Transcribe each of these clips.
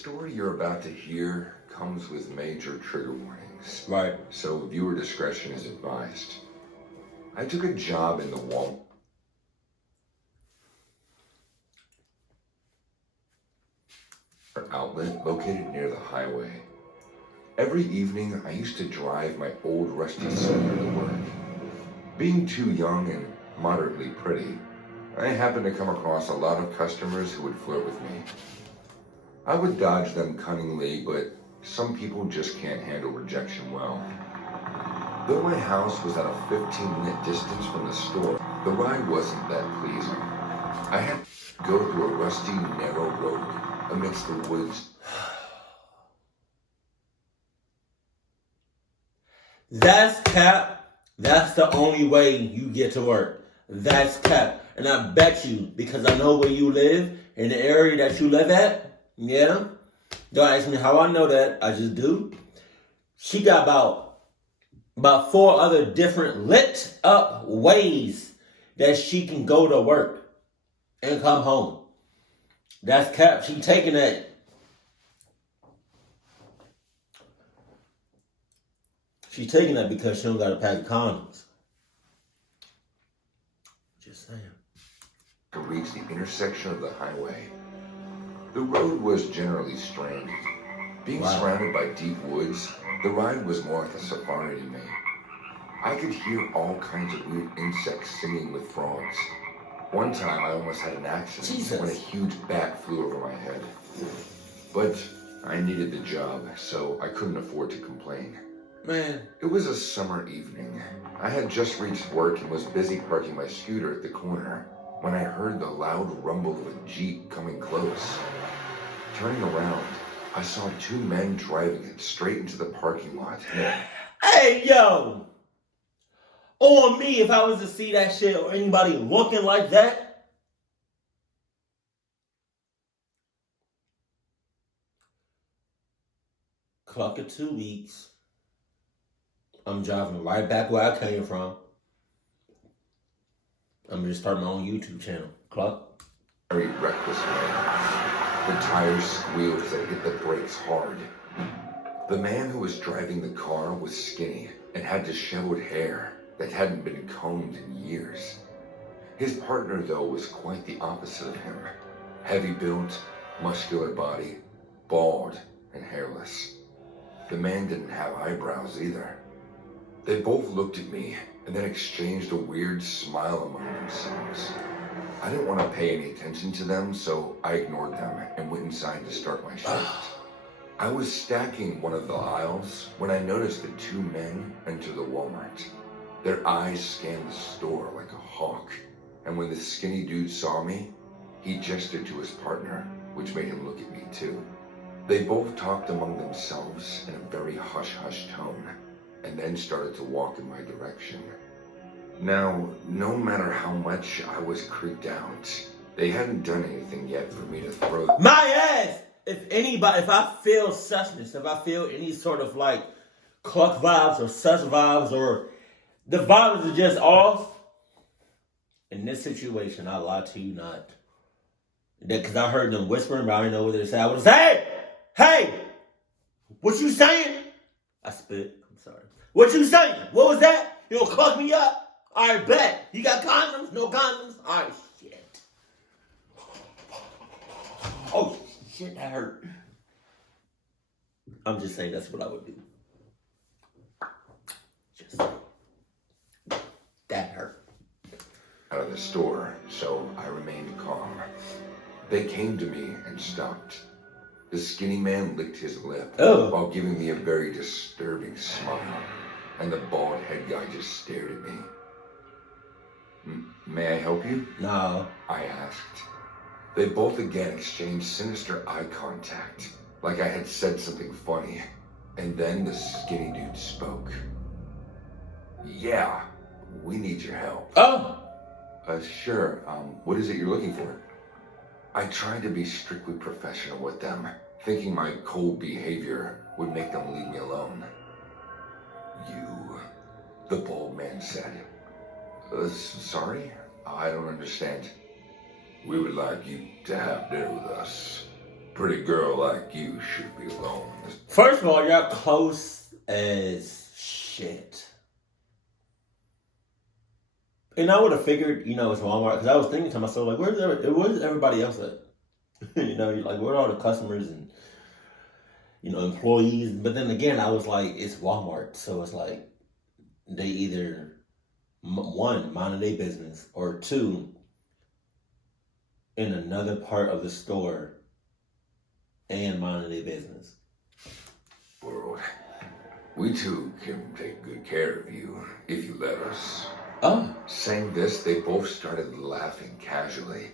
story you're about to hear comes with major trigger warnings. Right. So viewer discretion is advised. I took a job in the Walmart outlet located near the highway. Every evening, I used to drive my old rusty Civic to work. Being too young and moderately pretty, I happened to come across a lot of customers who would flirt with me. I would dodge them cunningly, but some people just can't handle rejection well. Though my house was at a 15-minute distance from the store, the ride wasn't that pleasing. I had to go through a rusty, narrow road amidst the woods. That's cap. That's the only way you get to work. That's cap. And I bet you, because I know where you live, in the area that you live at, yeah. Don't ask me how I know that. I just do. She got about 4 other different lit up ways that she can go to work and come home. That's cap. She taking that. She's taking that because she don't got a pack of condoms. Just saying. To reach the intersection of the highway. The road was generally stranded. Being surrounded by deep woods, the ride was more like a safari to me. I could hear all kinds of weird insects singing with frogs. One time I almost had an accident when a huge bat flew over my head. But I needed the job, so I couldn't afford to complain. Man. It was a summer evening. I had just reached work and was busy parking my scooter at the corner when I heard the loud rumble of a Jeep coming close. Turning around, I saw 2 men driving it straight into the parking lot. Hey, yo! On me, if I was to see that shit or anybody looking like that. Clock it 2 weeks. I'm driving right back where I came from. I'm gonna start my own YouTube channel. Clock. Very reckless man. The tires squealed as I hit the brakes hard. The man who was driving the car was skinny and had disheveled hair that hadn't been combed in years. His partner, though, was quite the opposite of him. Heavy built, muscular body, bald, and hairless. The man didn't have eyebrows either. They both looked at me and then exchanged a weird smile among themselves. I didn't want to pay any attention to them, so I ignored them and went inside to start my shift. I was stacking one of the aisles when I noticed the 2 men enter the Walmart. Their eyes scanned the store like a hawk, and when the skinny dude saw me, he gestured to his partner, which made him look at me too. They both talked among themselves in a very hush-hush tone, and then started to walk in my direction. Now, no matter how much I was creeped out, they hadn't done anything yet for me to throw my ass! If I feel suchness, if I feel any sort of like cluck vibes or sus vibes or the vibes are just off, in this situation, I lie to you not. Because I heard them whispering, but I didn't know what they said. I was like, hey, what you saying? I spit, I'm sorry. What you saying? What was that? You gonna cluck me up? All right, bet. You got condoms? No condoms? All right, shit. Oh, shit, that hurt. I'm just saying that's what I would do. Just that hurt. Out of the store, so I remained calm. They came to me and stopped. The skinny man licked his lip while giving me a very disturbing smile, and the bald head guy just stared at me. May I help you? No. I asked. They both again exchanged sinister eye contact, like I had said something funny, and then the skinny dude spoke. Yeah, we need your help. Oh! Sure, what is it you're looking for? I tried to be strictly professional with them, thinking my cold behavior would make them leave me alone. You, the bald man said. Sorry? I don't understand. We would like you to have dinner with us. Pretty girl like you should be alone. First of all, you're close as shit. And I would have figured, it's Walmart, because I was thinking to myself, like, where's everybody else at? You're like, where are all the customers and, employees? But then again, I was like, it's Walmart. So it's like, they either, one, minding their business, or two, in another part of the store and minding their business. World, we two can take good care of you if you let us. Oh. Saying this, they both started laughing casually.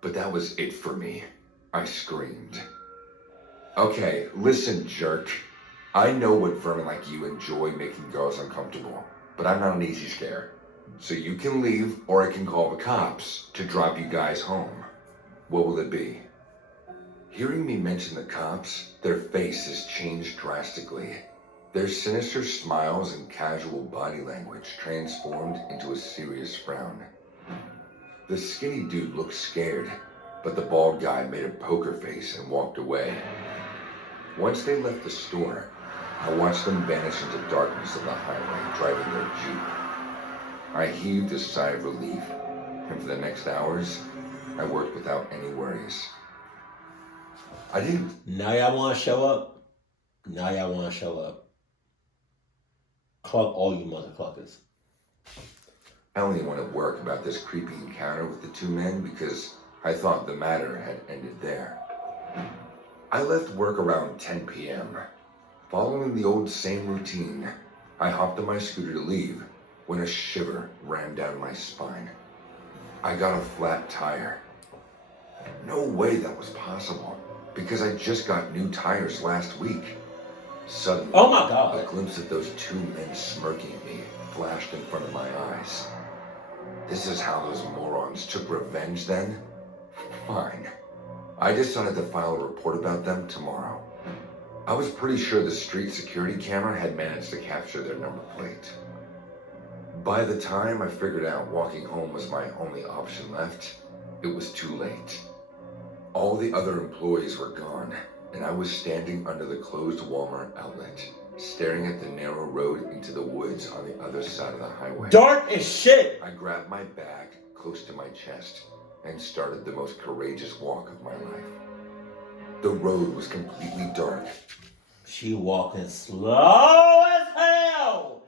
But that was it for me. I screamed. Okay, listen, jerk. I know what vermin like you enjoy making girls uncomfortable, but I'm not an easy scare. So you can leave, or I can call the cops to drive you guys home. What will it be? Hearing me mention the cops, their faces changed drastically. Their sinister smiles and casual body language transformed into a serious frown. The skinny dude looked scared, but the bald guy made a poker face and walked away. Once they left the store, I watched them vanish into darkness of the highway, driving their Jeep. I heaved a sigh of relief, and for the next hours, I worked without any worries. I didn't. Now y'all want to show up? Cluck all you motherfuckers. I only want to work about this creepy encounter with the two men because I thought the matter had ended there. I left work around 10 p.m. Following the old same routine, I hopped on my scooter to leave when a shiver ran down my spine. I got a flat tire. No way that was possible, because I just got new tires last week. Suddenly, oh my God, a glimpse of those two men smirking at me flashed in front of my eyes. This is how those morons took revenge then? Fine. I decided to file a report about them tomorrow. I was pretty sure the street security camera had managed to capture their number plate. By the time I figured out walking home was my only option left, it was too late. All the other employees were gone, and I was standing under the closed Walmart outlet, staring at the narrow road into the woods on the other side of the highway. Dark as shit! I grabbed my bag close to my chest and started the most courageous walk of my life. The road was completely dark. She walking slow as hell!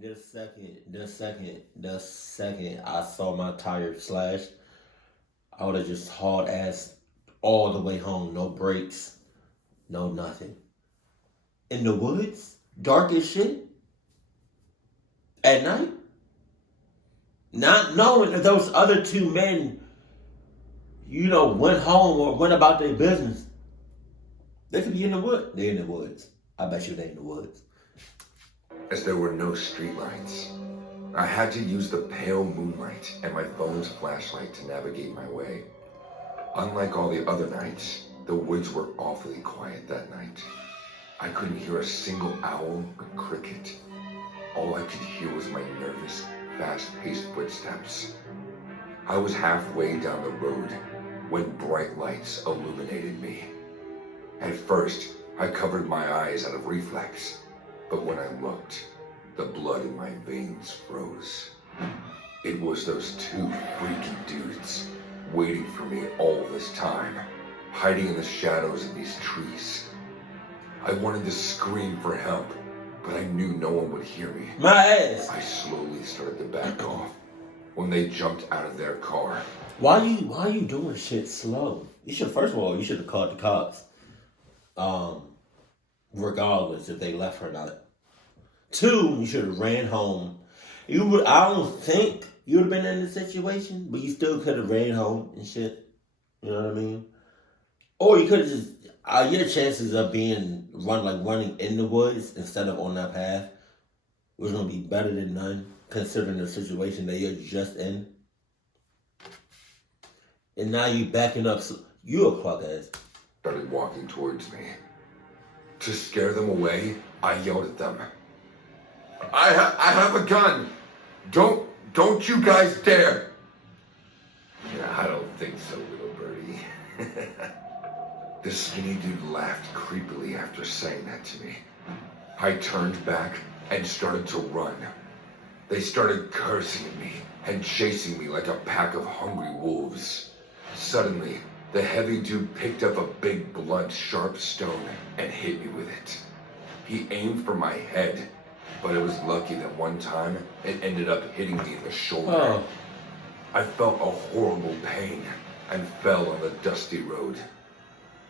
The second I saw my tire slash, I would have just hauled ass all the way home. No brakes, no nothing. In the woods, dark as shit, at night, not knowing that those other two men, went home or went about their business. They could be in the woods. They're in the woods. I bet you they're in the woods. As there were no streetlights, I had to use the pale moonlight and my phone's flashlight to navigate my way. Unlike all the other nights, the woods were awfully quiet that night. I couldn't hear a single owl or cricket. All I could hear was my nervous, fast-paced footsteps. I was halfway down the road when bright lights illuminated me. At first, I covered my eyes out of reflex, but when I looked, the blood in my veins froze. It was those two freaky dudes waiting for me all this time, hiding in the shadows of these trees. I wanted to scream for help, but I knew no one would hear me. My ass. I slowly started to back off when they jumped out of their car. Why you doing shit slow? First of all, you should have called the cops. Regardless if they left or not. Two, you should have ran home. I don't think you would have been in this situation, but you still could have ran home and shit. You know what I mean? Or you could have just, your chances of running in the woods instead of on that path was going to be better than none, considering the situation that you're just in. And now you backing up. You a fuck ass. Started walking towards me. To scare them away, I yelled at them. I have a gun! Don't you guys dare. Yeah, I don't think so, little birdie. The skinny dude laughed creepily after saying that to me. I turned back and started to run. They started cursing at me and chasing me like a pack of hungry wolves. Suddenly, the heavy dude picked up a big, blunt, sharp stone and hit me with it. He aimed for my head, but it was lucky that one time it ended up hitting me in the shoulder. Oh. I felt a horrible pain and fell on the dusty road.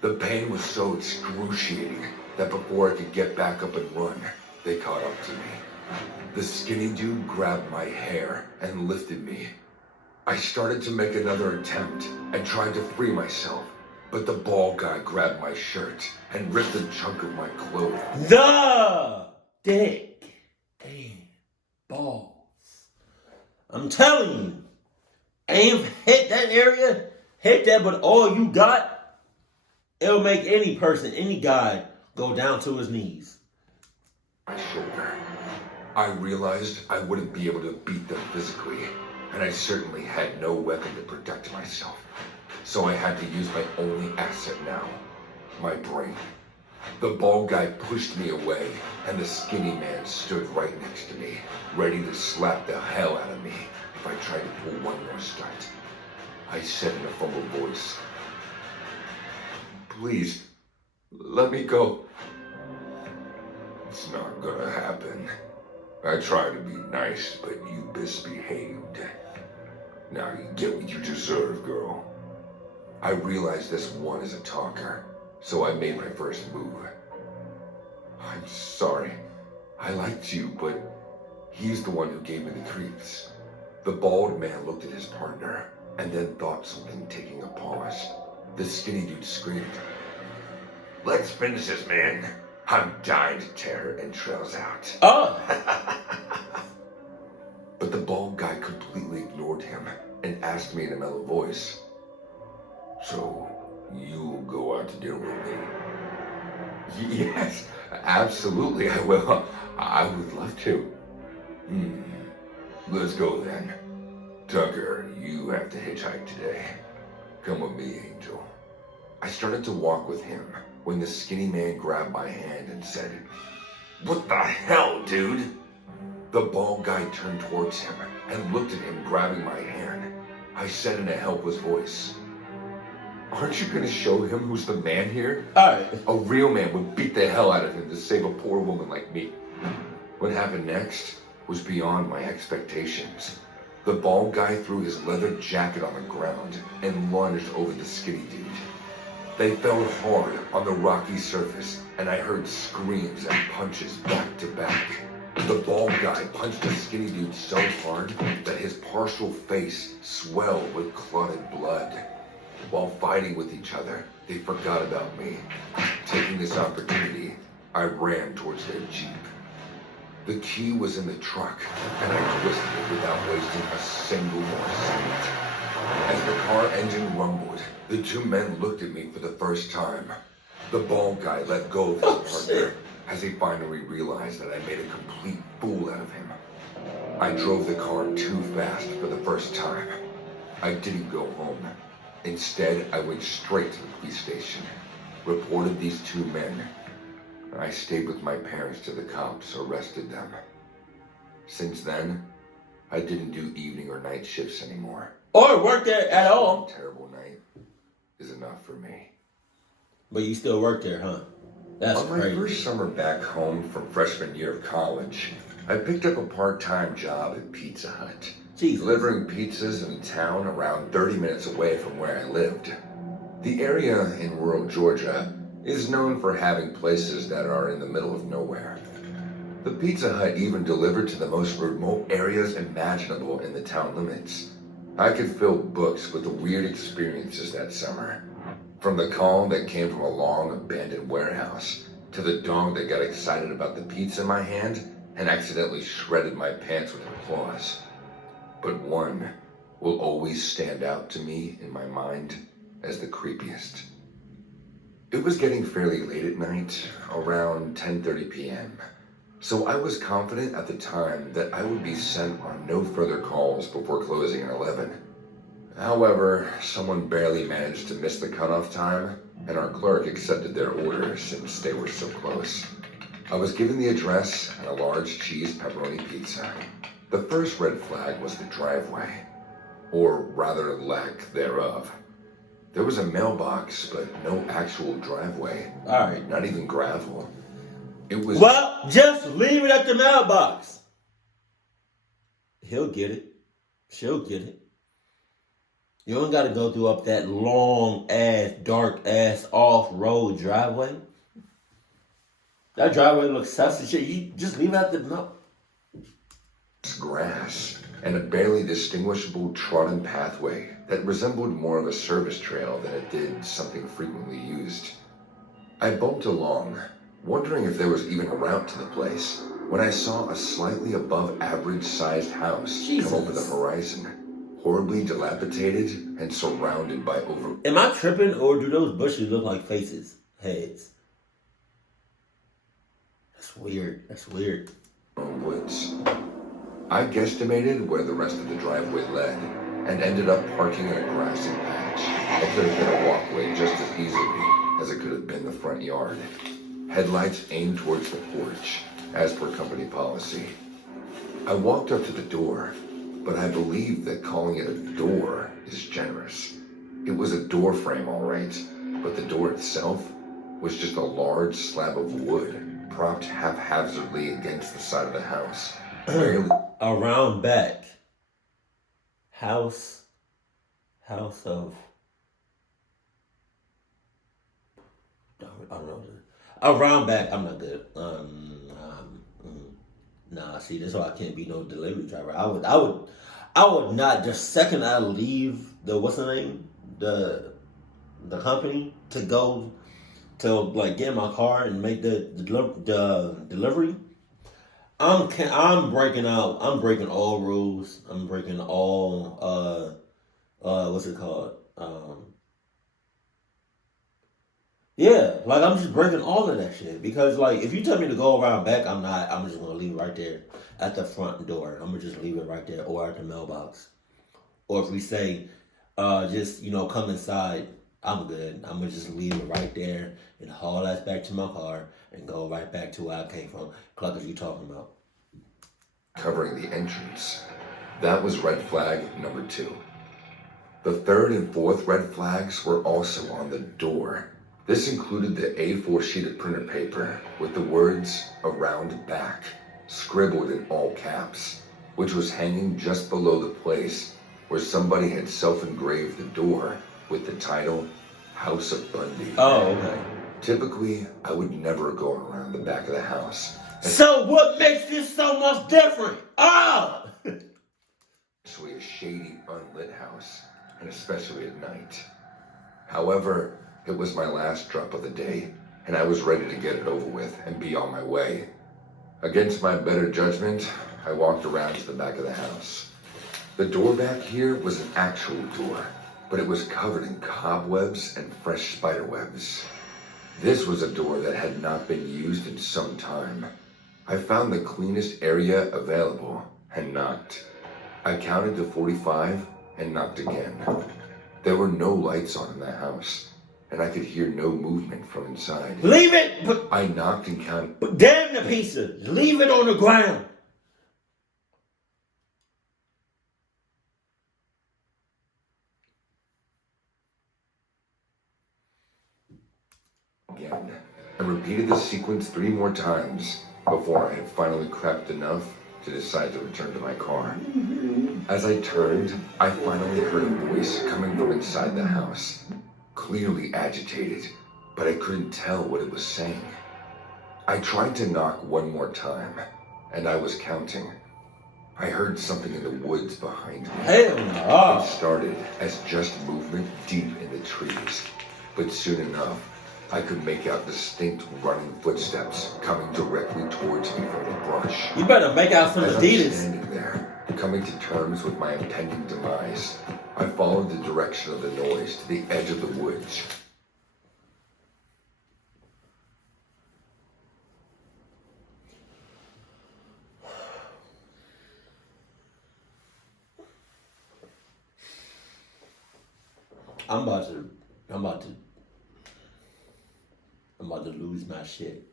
The pain was so excruciating that before I could get back up and run, they caught up to me. The skinny dude grabbed my hair and lifted me. I started to make another attempt and tried to free myself, but the bald guy grabbed my shirt and ripped a chunk of my clothes. The dick. Damn. Balls. I'm telling you. Aim, hit that area, hit that, but all you got, it'll make any person, any guy, go down to his knees. My shoulder. I realized I wouldn't be able to beat them physically, and I certainly had no weapon to protect myself. So I had to use my only asset now, my brain. The bald guy pushed me away, and the skinny man stood right next to me, ready to slap the hell out of me if I tried to pull one more stunt. I said in a fumbled voice, "Please, let me go." "It's not gonna happen. I tried to be nice, but you misbehaved. Now you get what you deserve, girl." I realized this one is a talker, so I made my first move. "I'm sorry. I liked you, but he's the one who gave me the creeps." The bald man looked at his partner and then thought something, taking a pause. The skinny dude screamed, "Let's finish this, man. I'm dying to tear her entrails out." Oh. But the bald guy completely ignored him and asked me in a mellow voice, "So, you'll go out to dinner with me?" "Yes, absolutely, I will. I would love to." "Let's go then. Tucker, you have to hitchhike today. Come with me, Angel." I started to walk with him when the skinny man grabbed my hand and said, "What the hell, dude?" The bald guy turned towards him and looked at him, grabbing my hand. I said in a helpless voice, "Aren't you going to show him who's the man here?" Alright. A real man would beat the hell out of him to save a poor woman like me. What happened next was beyond my expectations. The bald guy threw his leather jacket on the ground and lunged over the skinny dude. They fell hard on the rocky surface, and I heard screams and punches back to back. The bald guy punched the skinny dude so hard that his partial face swelled with clotted blood. While fighting with each other, they forgot about me. Taking this opportunity, I ran towards their Jeep. The key was in the truck, and I twisted it without wasting a single more second. As the car engine rumbled, the two men looked at me for the first time. The bald guy let go of his partner as he finally realized that I made a complete fool out of him. I drove the car too fast for the first time. I didn't go home. Instead, I went straight to the police station, reported these two men. I stayed with my parents till the cops arrested them. Since then, I didn't do evening or night shifts anymore. Or work there at all. A terrible night is enough for me. But you still work there, huh? That's On my crazy. first summer back home from freshman year of college, I picked up a part-time job at Pizza Hut. Jesus. Delivering pizzas in a town around 30 minutes away from where I lived. The area in rural Georgia is known for having places that are in the middle of nowhere. The Pizza Hut even delivered to the most remote areas imaginable in the town limits. I could fill books with the weird experiences that summer. From the call that came from a long abandoned warehouse, to the dog that got excited about the pizza in my hand and accidentally shredded my pants with her claws. But one will always stand out to me in my mind as the creepiest. It was getting fairly late at night, around 10:30 p.m. So I was confident at the time that I would be sent on no further calls before closing at 11. However, someone barely managed to miss the cutoff time, and our clerk accepted their order since they were so close. I was given the address and a large cheese pepperoni pizza. The first red flag was the driveway, or rather lack thereof. There was a mailbox, but no actual driveway. Alright. Not even gravel. It was... Well, just leave it at the mailbox. He'll get it. She'll get it. You don't got to go through up that long-ass, dark-ass, off-road driveway. That driveway looks sus and shit. You just leave it at the mailbox. Grass and a barely distinguishable trodden pathway that resembled more of a service trail than it did something frequently used. I bumped along, wondering if there was even a route to the place, when I saw a slightly above average sized house come over the horizon, horribly dilapidated and surrounded by over... Am I tripping, or do those bushes look like faces? Heads? That's weird. That's weird. Woods. I guesstimated where the rest of the driveway led, and ended up parking in a grassy patch. It could have been a walkway just as easily as it could have been the front yard. Headlights aimed towards the porch, as per company policy. I walked up to the door, but I believe that calling it a door is generous. It was a door frame, all right, but the door itself was just a large slab of wood propped haphazardly against the side of the house. Barely... Around back. House of... I don't know. Around back, I'm not good. Nah, see, that's why I can't be no delivery driver. I would not, just second I leave the, what's the name? The company to go to like get in my car and make the delivery. I'm breaking out. I'm breaking all rules. I'm breaking all what's it called? Yeah, like I'm just breaking all of that shit because like if you tell me to go around back, I'm not. I'm just gonna leave it right there at the front door. I'm gonna just leave it right there or at the mailbox. Or if we say, just come inside, I'm good. I'm gonna just leave it right there and haul that back to my car and go right back to where I came from. Cluckers, you talking about? Covering the entrance. That was red flag number 2. The third and fourth red flags were also on the door. This included the A4 sheet of printer paper with the words "around back" scribbled in all caps, which was hanging just below the place where somebody had self-engraved the door with the title House of Bundy. Oh, okay. Typically, I would never go around the back of the house. So what makes this so much different? Oh! Actually a shady, unlit house, and especially at night. However, it was my last drop of the day, and I was ready to get it over with and be on my way. Against my better judgment, I walked around to the back of the house. The door back here was an actual door, but it was covered in cobwebs and fresh spider webs. This was a door that had not been used in some time. I found the cleanest area available and knocked. I counted to 45 and knocked again. There were no lights on in the house, and I could hear no movement from inside. Leave it! But I knocked and counted. But damn the pizza! Leave it on the ground! Again. I repeated the sequence 3 more times before I had finally crept enough to decide to return to my car. As I turned, I finally heard a voice coming from inside the house, clearly agitated, but I couldn't tell what it was saying. I tried to knock 1 more time, and I was counting. I heard something in the woods behind me. Hell no! It started as just movement deep in the trees, but soon enough, I could make out distinct running footsteps coming directly towards me from the brush. You better make out some As Adidas. I'm standing there, coming to terms with my impending demise, I followed the direction of the noise to the edge of the woods. I'm about to, I'm about to, I'm about to lose my shit.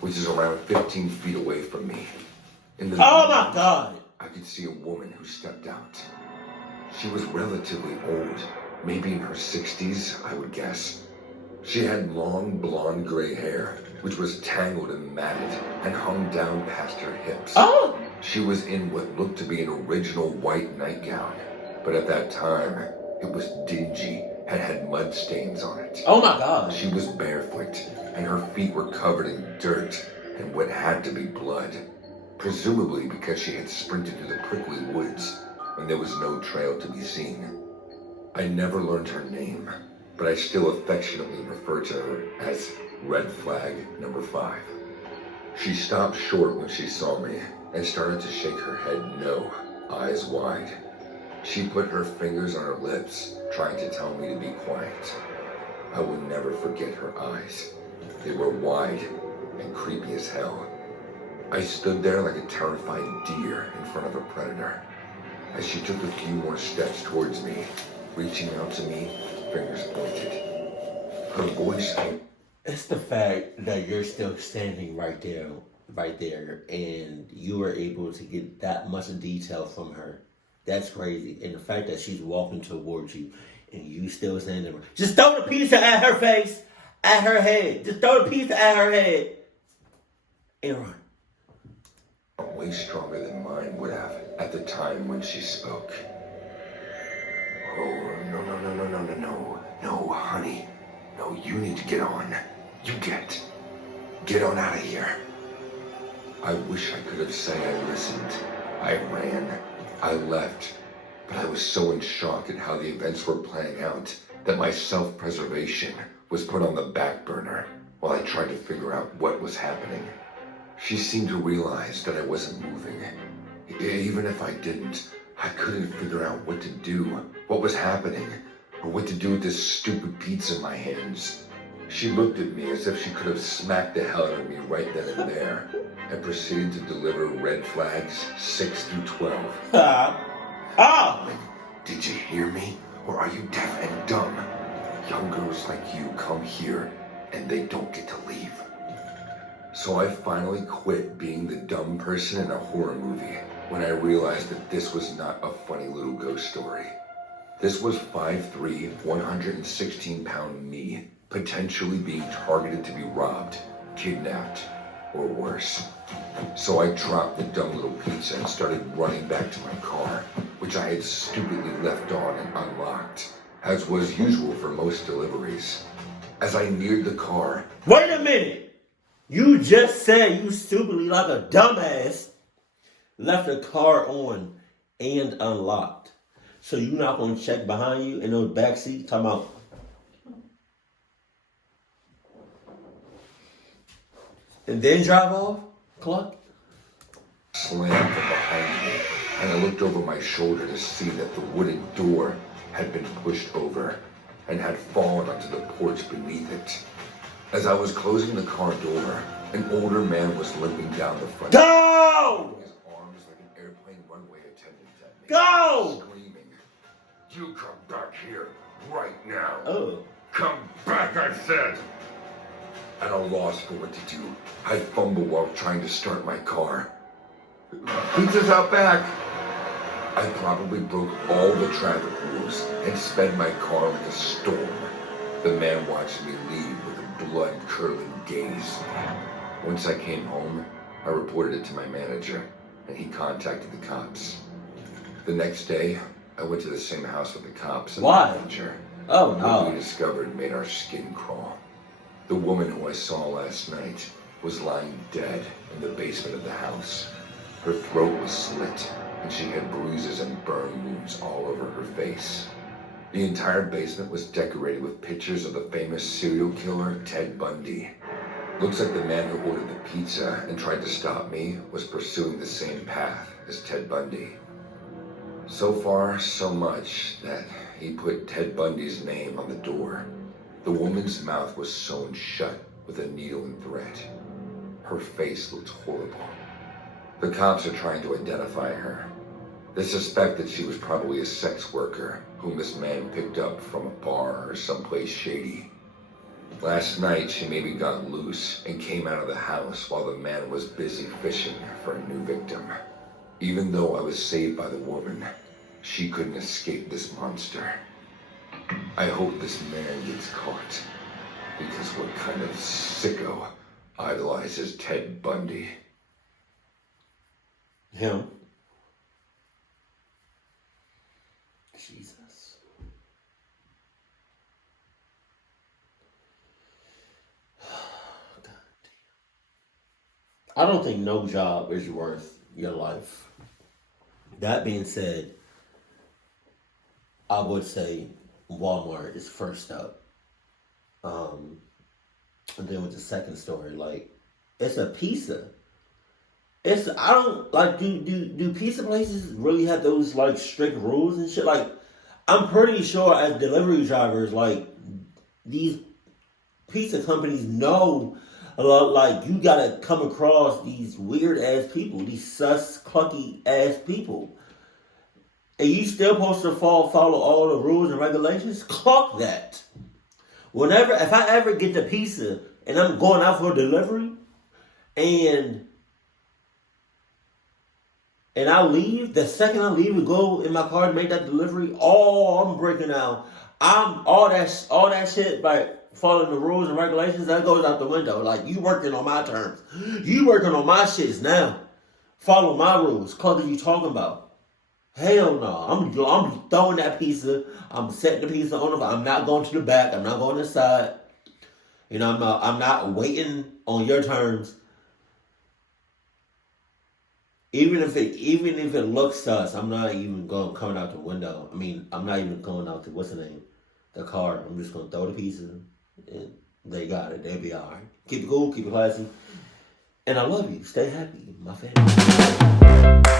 which is around 15 feet away from me. In the Oh my God! I could see a woman who stepped out. She was relatively old, maybe in her 60s, I would guess. She had long blonde gray hair, which was tangled and matted and hung down past her hips. Oh! She was in what looked to be an original white nightgown, but at that time, it was dingy and had mud stains on it. Oh my God! She was barefoot, and her feet were covered in dirt and what had to be blood, presumably because she had sprinted through the prickly woods when there was no trail to be seen. I never learned her name, but I still affectionately refer to her as Red Flag Number 5. She stopped short when she saw me and started to shake her head no, eyes wide. She put her fingers on her lips, trying to tell me to be quiet. I will never forget her eyes. They were wide and creepy as hell. I stood there like a terrified deer in front of a predator. As she took a few more steps towards me, reaching out to me, fingers pointed. Her voice came. It's the fact that you're still standing right there, and you were able to get that much detail from her. That's crazy. And the fact that she's walking towards you, and you still standing there. Just throw the pizza at her face, at her head. Just throw the pizza at her head, and run. Way stronger than mine would have at the time when she spoke. Oh, no, honey. No, you need to get on. You get on out of here. I wish I could have said I listened. I ran. I left. But I was so in shock at how the events were playing out that my self-preservation was put on the back burner while I tried to figure out what was happening. She seemed to realize that I wasn't moving. Even if I didn't, I couldn't figure out what to do, what was happening, or what to do with this stupid pizza in my hands. She looked at me as if she could have smacked the hell out of me right then and there, and proceeded to deliver red flags 6 through 12. Oh! Did you hear me? Or are you deaf and dumb? Young girls like you come here, and they don't get to leave. So I finally quit being the dumb person in a horror movie when I realized that this was not a funny little ghost story. This was 5'3", 116-pound me, potentially being targeted to be robbed, kidnapped, or worse. So I dropped the dumb little pizza and started running back to my car, which I had stupidly left on and unlocked, as was usual for most deliveries. As I neared the car... Wait a minute! You just said you stupidly, like a dumbass, left the car on and unlocked. So you're not going to check behind you in those back seats? Talking about... And then drive off? Cluck? Slammed from behind me, and I looked over my shoulder to see that the wooden door had been pushed over and had fallen onto the porch beneath it. As I was closing the car door, an older man was limping down the front. Go! His arms like an airplane runway attendant at me. Go! Screaming, "You come back here right now. Oh. Come back, I said." At a loss for what to do, I fumbled while trying to start my car. "Pizza's out back." I probably broke all the traffic rules and sped my car like a storm. The man watched me leave with a blood-curdling gaze. Once I came home, I reported it to my manager, and he contacted the cops. The next day, I went to the same house with the cops and Why? the manager. Oh, What no. we discovered made our skin crawl. The woman who I saw last night was lying dead in the basement of the house. Her throat was slit, and she had bruises and burn wounds all over her face. The entire basement was decorated with pictures of the famous serial killer Ted Bundy. Looks like the man who ordered the pizza and tried to stop me was pursuing the same path as Ted Bundy. So far, so much that he put Ted Bundy's name on the door. The woman's mouth was sewn shut with a needle and thread. Her face looked horrible. The cops are trying to identify her. They suspect that she was probably a sex worker whom this man picked up from a bar or someplace shady. Last night, she maybe got loose and came out of the house while the man was busy fishing for a new victim. Even though I was saved by the woman, she couldn't escape this monster. I hope this man gets caught, because what kind of sicko idolizes Ted Bundy? Him. Jesus. God damn. I don't think no job is worth your life. That being said, I would say Walmart is first up. And then with the second story, like, it's a pizza. I don't like do pizza places really have those like strict rules and shit? Like, I'm pretty sure as delivery drivers, like, these pizza companies know a lot, like, you gotta come across these weird ass people, these sus clunky ass people. And you still supposed to follow all the rules and regulations? Clock that. If I ever get the pizza and I'm going out for delivery and I leave, the second I leave and go in my car to make that delivery, I'm breaking out. I'm all that shit, like following the rules and regulations, that goes out the window. Like, you working on my terms. You working on my shits now. Follow my rules. What are you talking about? Hell no. I'm throwing that pizza. I'm setting the pizza on the. I'm not going to the back. I'm not going to the side. You know, I'm not waiting on your terms. Even if it looks sus, I'm not even coming out the window. I mean, I'm not even going out to the car. I'm just gonna throw the pizza, and they got it. They'll be all right. Keep it cool, keep it classy, and I love you. Stay happy, my family.